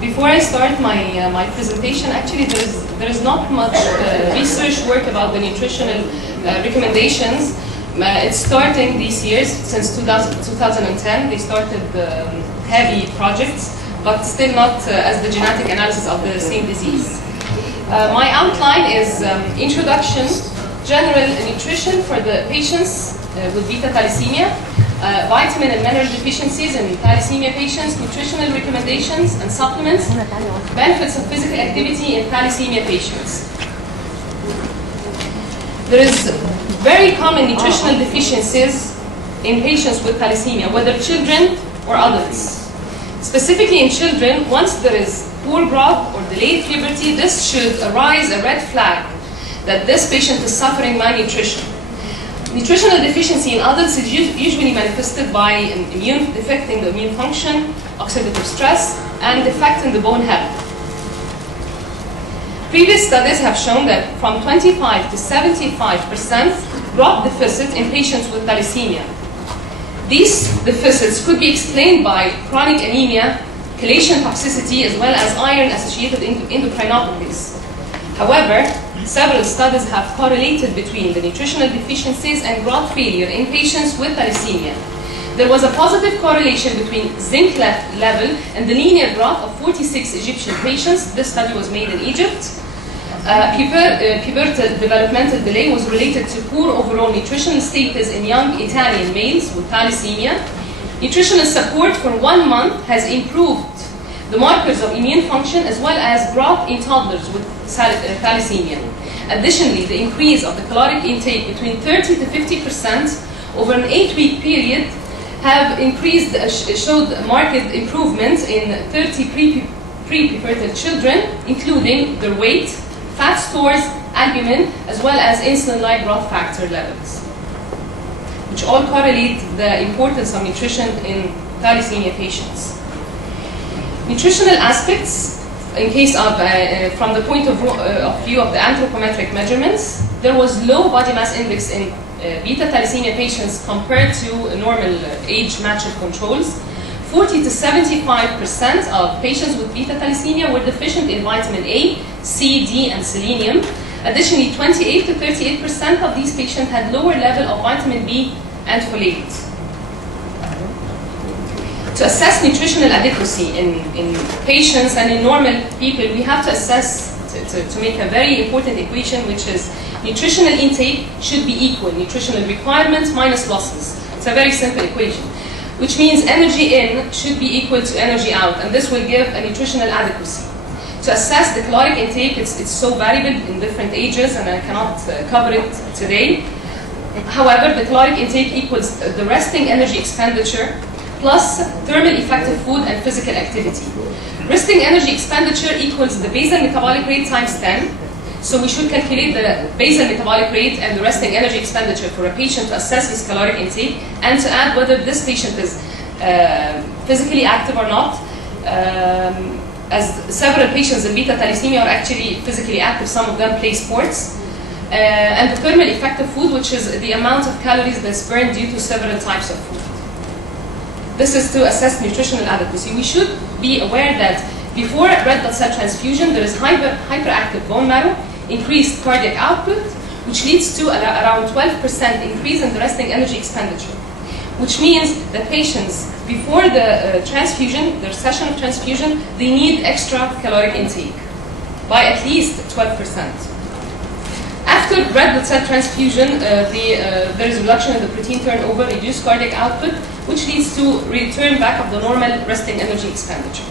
Before I start my presentation, actually there is not much research work about the nutritional recommendations. It's starting these years, since 2010. They started heavy projects, but still not as the genetic analysis of the same disease. My outline is introduction, general nutrition for the patients with beta thalassemia, vitamin and mineral deficiencies in thalassemia patients, nutritional recommendations and supplements, benefits of physical activity in thalassemia patients. There is very common nutritional deficiencies in patients with thalassemia, whether children or adults. Specifically in children, once there is poor growth or delayed puberty, this should arise a red flag that this patient is suffering malnutrition. Nutritional deficiency in adults is usually manifested by an immune defect in the immune function, oxidative stress, and defect in the bone health. Previous studies have shown that from 25 to 75% growth deficit in patients with thalassemia. These deficits could be explained by chronic anemia, chelation toxicity, as well as iron-associated endocrinopathies. However, several studies have correlated between the nutritional deficiencies and growth failure in patients with thalassemia. There was a positive correlation between zinc level and the linear growth of 46 Egyptian patients. This study was made in Egypt. Pubertal developmental delay was related to poor overall nutritional status in young Italian males with thalassemia. Nutritional support for 1 month has improved the markers of immune function as well as growth in toddlers with thalassemia. Additionally, the increase of the caloric intake between 30 to 50% over an 8-week period have showed marked improvements in 30 pre-pubertal children, including their weight, fat stores, albumin, as well as insulin-like growth factor levels, which all correlate the importance of nutrition in thalassemia patients. Nutritional aspects, in case of, from the point of view of the anthropometric measurements, there was low body mass index in beta thalassemia patients compared to normal age-matched controls. 40 to 75% of patients with beta thalassemia were deficient in vitamin A, C, D, and selenium. Additionally, 28 to 38% of these patients had lower level of vitamin B and folate. To assess nutritional adequacy in patients and in normal people, we have to assess, to make a very important equation, which is nutritional intake should be equal, nutritional requirements minus losses. It's a very simple equation, which means energy in should be equal to energy out, and this will give a nutritional adequacy. To assess the caloric intake, it's so variable in different ages, and I cannot cover it today. However, the caloric intake equals the resting energy expenditure plus thermal effective food and physical activity. Resting energy expenditure equals the basal metabolic rate times 10. So we should calculate the basal metabolic rate and the resting energy expenditure for a patient to assess his caloric intake, and to add whether this patient is physically active or not. As several patients in beta thalassemia are actually physically active, some of them play sports. And the thermal effective food, which is the amount of calories that's burned due to several types of food. This is to assess nutritional adequacy. We should be aware that before red blood cell transfusion, there is hyperactive bone marrow, increased cardiac output, which leads to around 12% increase in the resting energy expenditure, which means that patients, before the transfusion, their session of transfusion, they need extra caloric intake by at least 12%. After red blood cell transfusion, there is reduction in the protein turnover, reduced cardiac output, which leads to return back of the normal resting energy expenditure.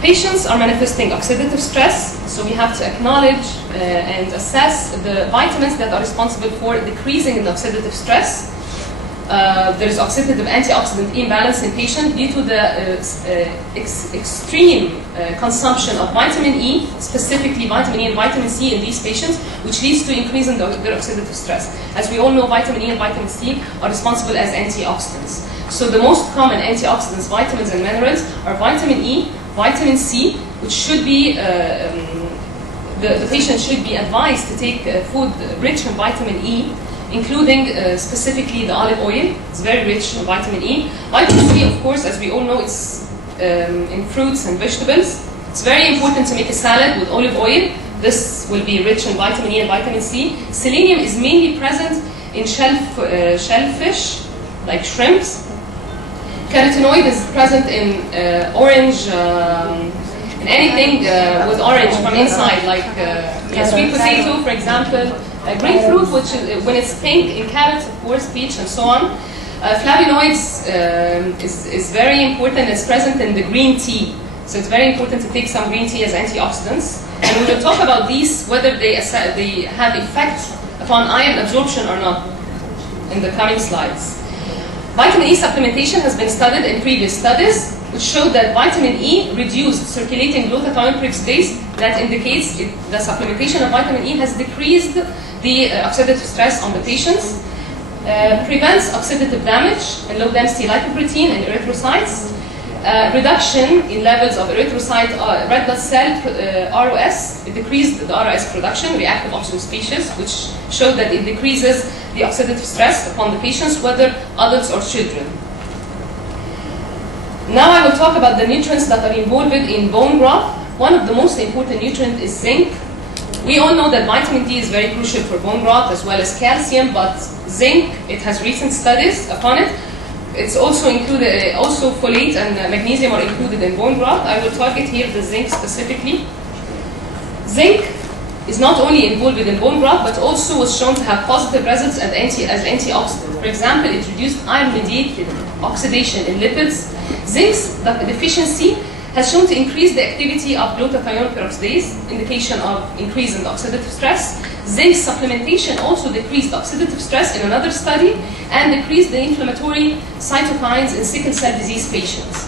Patients are manifesting oxidative stress, so we have to acknowledge and assess the vitamins that are responsible for decreasing the oxidative stress. There is oxidative antioxidant imbalance in patients due to the extreme consumption of vitamin E, specifically vitamin E and vitamin C in these patients, which leads to increase in their oxidative stress. As we all know, vitamin E and vitamin C are responsible as antioxidants. So the most common antioxidants, vitamins and minerals, are vitamin E, vitamin C, which should be, the patient should be advised to take food rich in vitamin E, including specifically the olive oil. It's very rich in vitamin E. Vitamin C, of course, as we all know, it's in fruits and vegetables. It's very important to make a salad with olive oil. This will be rich in vitamin E and vitamin C. Selenium is mainly present in shellfish, like shrimps. Carotenoid is present in orange, in anything with orange from inside, like sweet potato, for example. Grapefruit, which is, when it's pink, in carrots, of course, peach, and so on. Flavonoids is very important. It's present in the green tea. So it's very important to take some green tea as antioxidants. And we will talk about these, whether they have effect upon iron absorption or not in the coming slides. Vitamin E supplementation has been studied in previous studies, which showed that vitamin E reduced circulating glutathione peroxidase. That indicates the supplementation of vitamin E has decreased the oxidative stress on the patients, prevents oxidative damage in low-density lipoprotein and erythrocytes, reduction in levels of erythrocyte red blood cell ROS. It decreased the ROS production, reactive oxygen species, which showed that it decreases the oxidative stress upon the patients, whether adults or children. Now I will talk about the nutrients that are involved in bone growth. One of the most important nutrients is zinc. We all know that vitamin D is very crucial for bone growth, as well as calcium, but zinc, it has recent studies upon it. It's also included, also folate and magnesium are included in bone growth. I will target here the zinc specifically. Zinc is not only involved in bone growth, but also was shown to have positive results as antioxidant. For example, it reduced iron-mediated oxidation in lipids. Zinc's deficiency has shown to increase the activity of glutathione peroxidase, indication of increase in oxidative stress. Zinc supplementation also decreased oxidative stress in another study and decreased the inflammatory cytokines in sickle cell disease patients.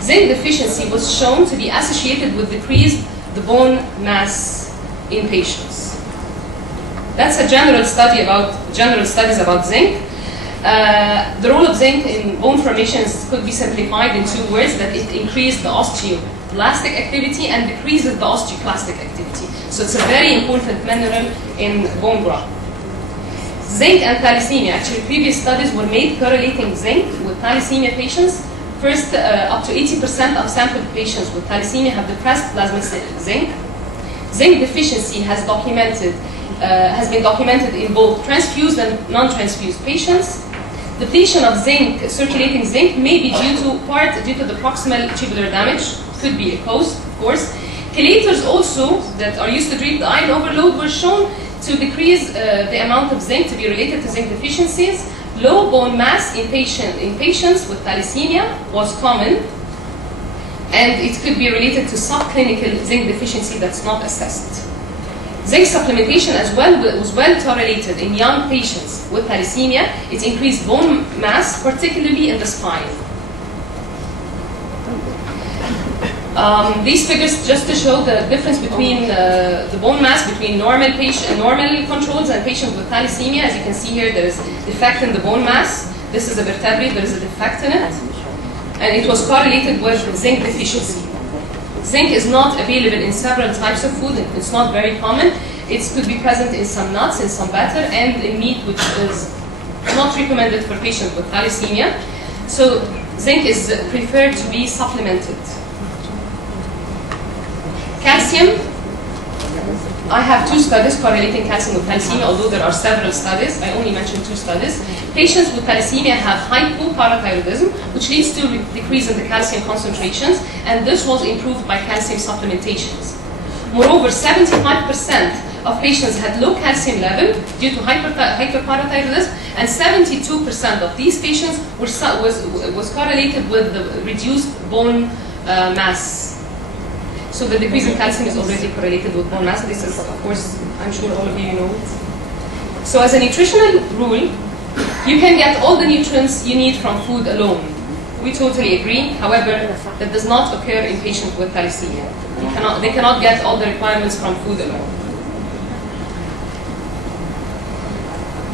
Zinc deficiency was shown to be associated with decreased the bone mass in patients. That's a general studies about zinc. The role of zinc in bone formations could be simplified in two words, that it increased the osteoblastic activity and decreases the osteoclastic activity. So it's a very important mineral in bone growth. Zinc and thalassemia. Actually, previous studies were made correlating zinc with thalassemia patients. First, up to 80% of sampled patients with thalassemia have depressed plasma zinc. Zinc deficiency has been documented in both transfused and non-transfused patients. Depletion of zinc, circulating zinc, may be due to the proximal tubular damage, could be a cause, of course. Chelators also that are used to treat the iron overload were shown to decrease the amount of zinc to be related to zinc deficiencies. Low bone mass in patients with thalassemia was common, and it could be related to subclinical zinc deficiency that's not assessed. Zinc supplementation as well was well tolerated in young patients with thalassemia. It increased bone mass, particularly in the spine. These figures just to show the difference between the bone mass between normal controls and patients with thalassemia. As you can see here, there is defect in the bone mass. This is a vertebrae, there is a defect in it. And it was correlated with zinc deficiency. Zinc is not available in several types of food. It's not very common. It could be present in some nuts, in some batter, and in meat, which is not recommended for patients with thalassemia. So zinc is preferred to be supplemented. Calcium. I have two studies correlating calcium with thalassemia, although there are several studies. I only mentioned two studies. Patients with thalassemia have hypoparathyroidism, which leads to decrease in the calcium concentrations, and this was improved by calcium supplementations. Moreover, 75% of patients had low calcium level due to hyperparathyroidism, and 72% of these patients was correlated with the reduced bone mass. So the decrease in calcium is already correlated with bone mass. This is, of course, I'm sure all of you know it. So as a nutritional rule, you can get all the nutrients you need from food alone. We totally agree. However, that does not occur in patients with thalassemia. They cannot get all the requirements from food alone.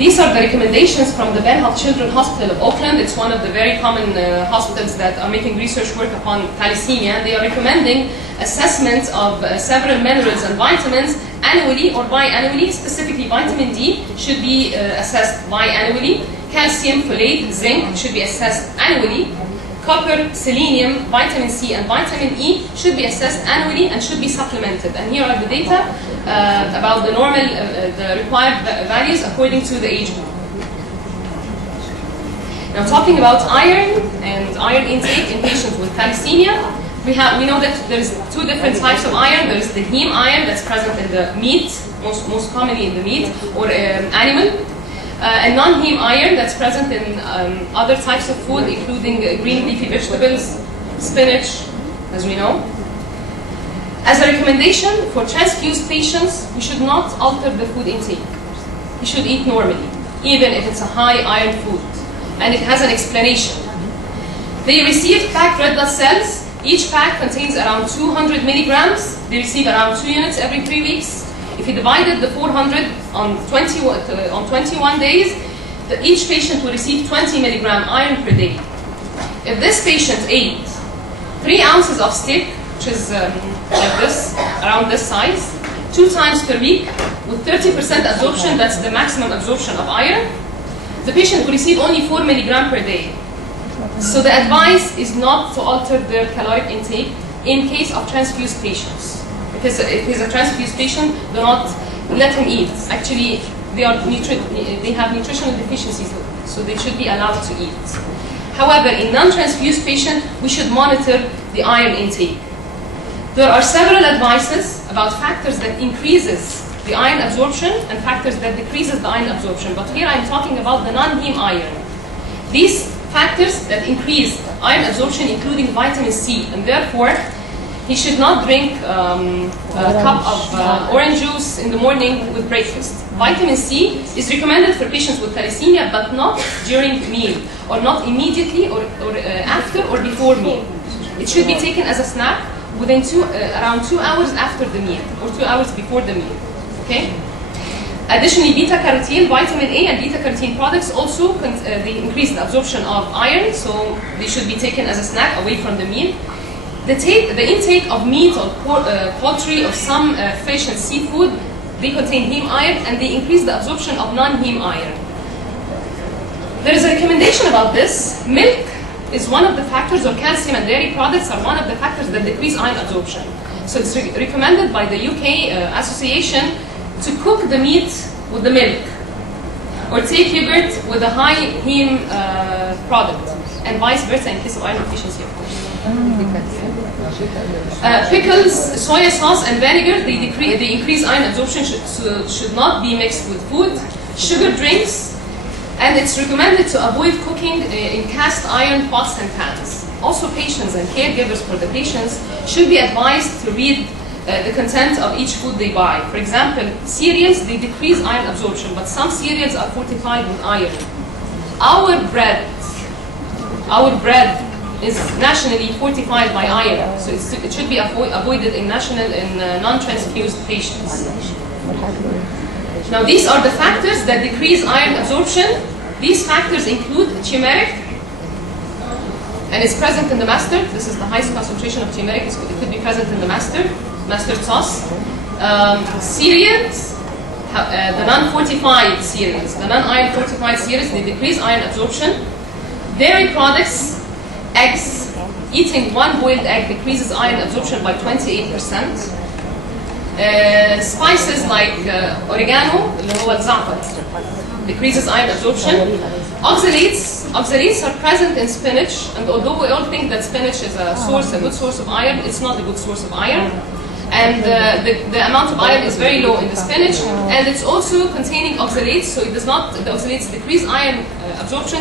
These are the recommendations from the Ben Health Children's Hospital of Auckland. It's one of the very common hospitals that are making research work upon thalassemia. They are recommending assessment of several minerals and vitamins annually or biannually. Specifically, vitamin D should be assessed biannually. Calcium, folate, zinc should be assessed annually. Copper, selenium, vitamin C, and vitamin E should be assessed annually and should be supplemented. And here are the data about the normal, the required values according to the age group. Now, talking about iron and iron intake in patients with thalassemia, we know that there's two different types of iron. There's the heme iron that's present in the meat, most commonly in the meat or animal. And non-heme iron that's present in other types of food, including green leafy vegetables, spinach, as we know. As a recommendation for transfused patients, we should not alter the food intake. You should eat normally, even if it's a high iron food. And it has an explanation. They receive packed red blood cells. Each pack contains around 200 milligrams. They receive around 2 units every 3 weeks. If you divided the 400 on 21 days, each patient will receive 20 milligram iron per day. If this patient ate 3 ounces of steak, which is like this, around this size, 2 times per week, with 30% absorption, that's the maximum absorption of iron, the patient will receive only 4 milligram per day. So the advice is not to alter their caloric intake in case of transfused patients. If he's a transfused patient, do not let him eat. Actually, they have nutritional deficiencies, so they should be allowed to eat. However, in non-transfused patients, we should monitor the iron intake. There are several advices about factors that increases the iron absorption and factors that decreases the iron absorption. But here I'm talking about the non-heme iron. These factors that increase iron absorption, including vitamin C, and therefore he should not drink a cup of orange juice in the morning with breakfast. Vitamin C is recommended for patients with thalassemia, but not during meal, or not immediately, or after or before meal. It should be taken as a snack within around 2 hours after the meal, or 2 hours before the meal. Okay. Additionally, beta-carotene, vitamin A, and beta-carotene products also they increase the absorption of iron, so they should be taken as a snack away from the meal. The intake of meat or poultry or some fish and seafood, they contain heme iron and they increase the absorption of non-heme iron. There is a recommendation about this. Milk is one of the factors, or calcium and dairy products are one of the factors that decrease iron absorption. So it's recommended by the UK Association to cook the meat with the milk, or take yogurt with a high heme product, and vice versa in case of iron deficiency, of course. Pickles, soy sauce, and vinegar, they increase iron absorption, should not be mixed with food. Sugar drinks, and it's recommended to avoid cooking in cast iron pots and pans. Also, patients and caregivers for the patients should be advised to read the content of each food they buy. For example, cereals, they decrease iron absorption, but some cereals are fortified with iron. Our bread is nationally fortified by iron, so it should be avoided in non-transfused patients. Now, these are the factors that decrease iron absorption. These factors include turmeric, and it's present in the mustard. This is the highest concentration of turmeric. It could be present in the mustard sauce. Cereals, the non-fortified cereals, the non-iron fortified cereals, they decrease iron absorption. Dairy products, eggs, eating one boiled egg decreases iron absorption by 28%. Spices like oregano, اللي هو الزعتر, decreases iron absorption. Oxalates are present in spinach, and although we all think that spinach is a good source of iron, it's not a good source of iron. And the amount of iron is very low in the spinach, and it's also containing oxalates, so the oxalates decrease iron absorption,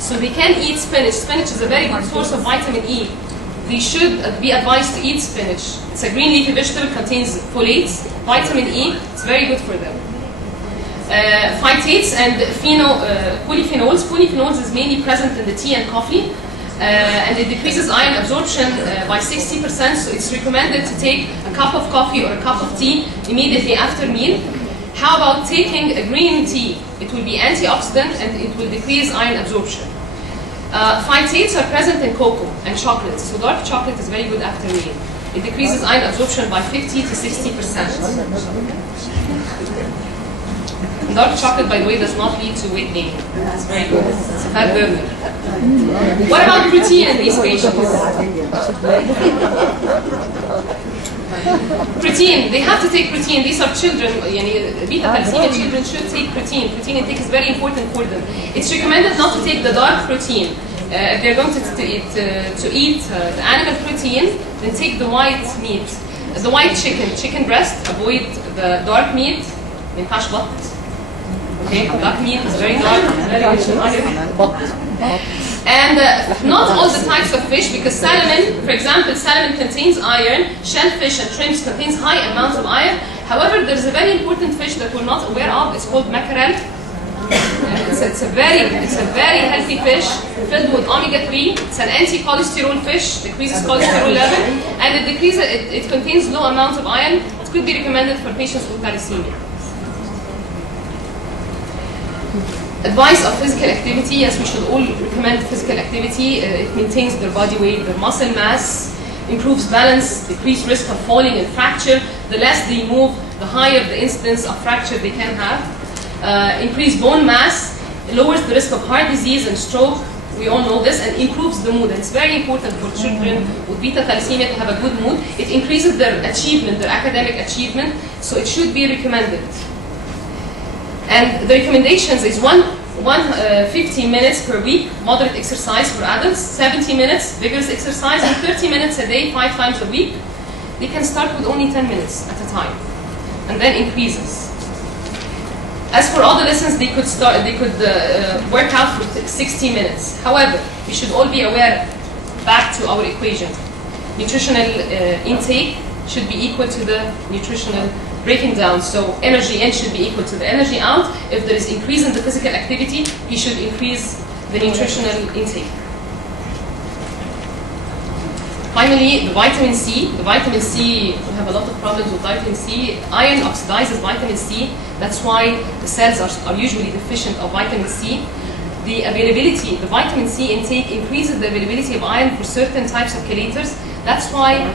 so they can eat spinach. Spinach is a very good source of vitamin E. They should be advised to eat spinach. It's a green leafy vegetable, contains folates, vitamin E, it's very good for them. Phytates and polyphenols. Polyphenols is mainly present in the tea and coffee, and it decreases iron absorption by 60%, so it's recommended to take a cup of coffee or a cup of tea immediately after meal. How about taking a green tea? It will be antioxidant and it will decrease iron absorption. Phytates are present in cocoa and chocolate, so dark chocolate is very good after meal. It decreases iron absorption by 50 to 60%. Dark chocolate, by the way, does not lead to weight gain. It's very good. It's a fat burner. What about protein in these patients? Protein, they have to take protein. These are children, beta thalassemia children should take protein. Protein intake is very important for them. It's recommended not to take the dark protein. If they're going to eat the animal protein, then take the white meat. The white chicken breast, avoid the dark meat. Okay, black meat is very dark, very rich in iron. And not all the types of fish, because salmon, for example, salmon contains iron, shellfish and shrimps contains high amounts of iron. However, there's a very important fish that we're not aware of. It's called mackerel. It's a very healthy fish filled with omega-3. It's an anti-cholesterol fish, decreases cholesterol level, and it contains low amounts of iron. It could be recommended for patients with thalassemia. Advice of physical activity. Yes, we should all recommend physical activity. It maintains their body weight, their muscle mass, improves balance, decreased risk of falling and fracture. The less they move, the higher the incidence of fracture they can have. Increased bone mass, lowers the risk of heart disease and stroke. We all know this, and improves the mood. And it's very important for children with beta thalassemia to have a good mood. It increases their achievement, their academic achievement, so it should be recommended. And the recommendations is 50 minutes per week, moderate exercise for adults, 70 minutes vigorous exercise, and 30 minutes a day, 5 times a week. They can start with only 10 minutes at a time, and then increases. As for adolescents, they could work out for 60 minutes. However, we should all be aware, back to our equation, nutritional intake should be equal to the nutritional breaking down. So energy in should be equal to the energy out. If there is increase in the physical activity, you should increase the nutritional intake. Finally, the vitamin C. The vitamin C, we have a lot of problems with vitamin C. Iron oxidizes vitamin C. That's why the cells are usually deficient of vitamin C. The availability, the vitamin C intake increases the availability of iron for certain types of chelators. That's why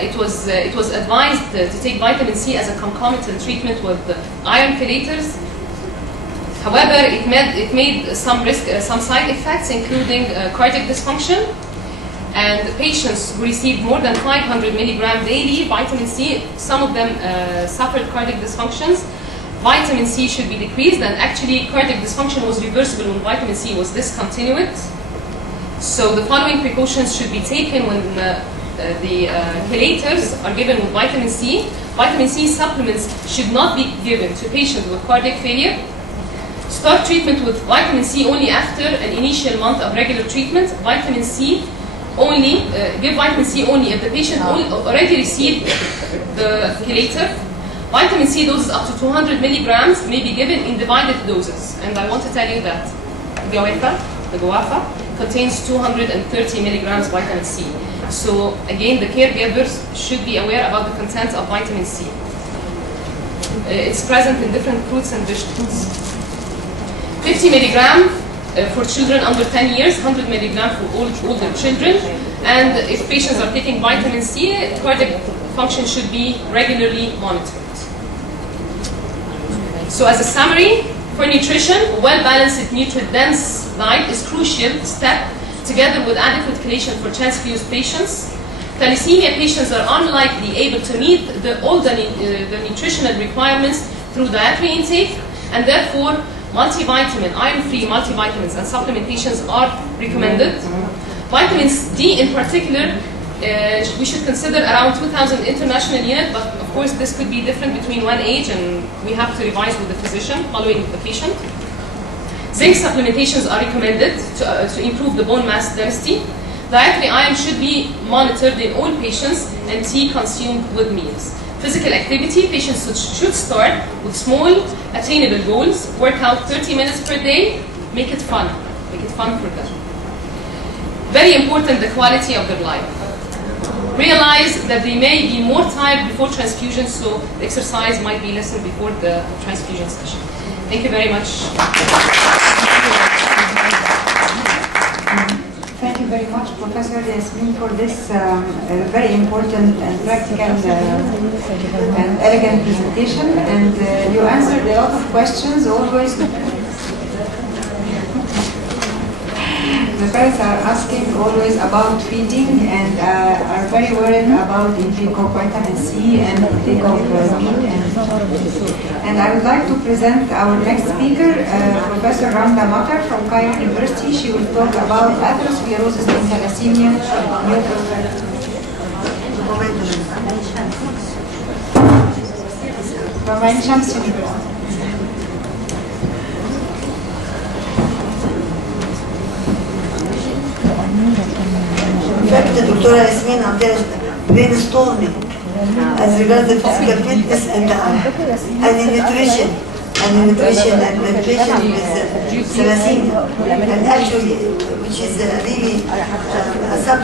it was advised to take vitamin C as a concomitant treatment with iron chelators. However, it made some side effects, including cardiac dysfunction. And the patients who received more than 500 milligram daily vitamin C, some of them suffered cardiac dysfunctions. Vitamin C should be decreased, and actually cardiac dysfunction was reversible when vitamin C was discontinued. So the following precautions should be taken when the chelators are given with vitamin C. Vitamin C supplements should not be given to patients with cardiac failure. Start treatment with vitamin C only after an initial month of regular treatment. Vitamin C only, give vitamin C only if the patient already received the chelator. Vitamin C doses up to 200 milligrams may be given in divided doses. And I want to tell you that the guava, contains 230 milligrams vitamin C. So again, the caregivers should be aware about the content of vitamin C. It's present in different fruits and vegetables. 50 milligram for children under 10 years, 100 milligram for older children. And if patients are taking vitamin C, cardiac function should be regularly monitored. So as a summary, for nutrition, well-balanced, nutrient-dense diet is crucial step, together with adequate chelation for transfused patients. Thalassemia patients are unlikely able to meet all the nutritional requirements through dietary intake, and therefore multivitamin, iron-free multivitamins and supplementations are recommended. Vitamin D in particular, we should consider around 2,000 international units, but of course this could be different between one age, and we have to revise with the physician following the patient. Zinc supplementations are recommended to improve the bone mass density. Dietary iron should be monitored in all patients, and tea consumed with meals. Physical activity, patients should start with small, attainable goals. Work out 30 minutes per day. Make it fun. Make it fun for them. Very important, the quality of their life. realize that they may be more tired before transfusion, so the exercise might be lessened before the transfusion session. Thank you very much. Thank you very much, Professor Yasmin, for this very important and practical and elegant presentation. And you answered a lot of questions. Always, the parents are asking always about feeding and are very worried about intake of vitamin C and intake of meat. And I would like to present our next speaker, Professor Randa Makar from Cairo University. She will talk about atherosclerosis and thalassemia. From Ain Shams University. In fact, the Dr. Yasmin Abdel's brainstorming as regards the physical fitness and nutrition and patient with thalassemia, and actually, which is really a subject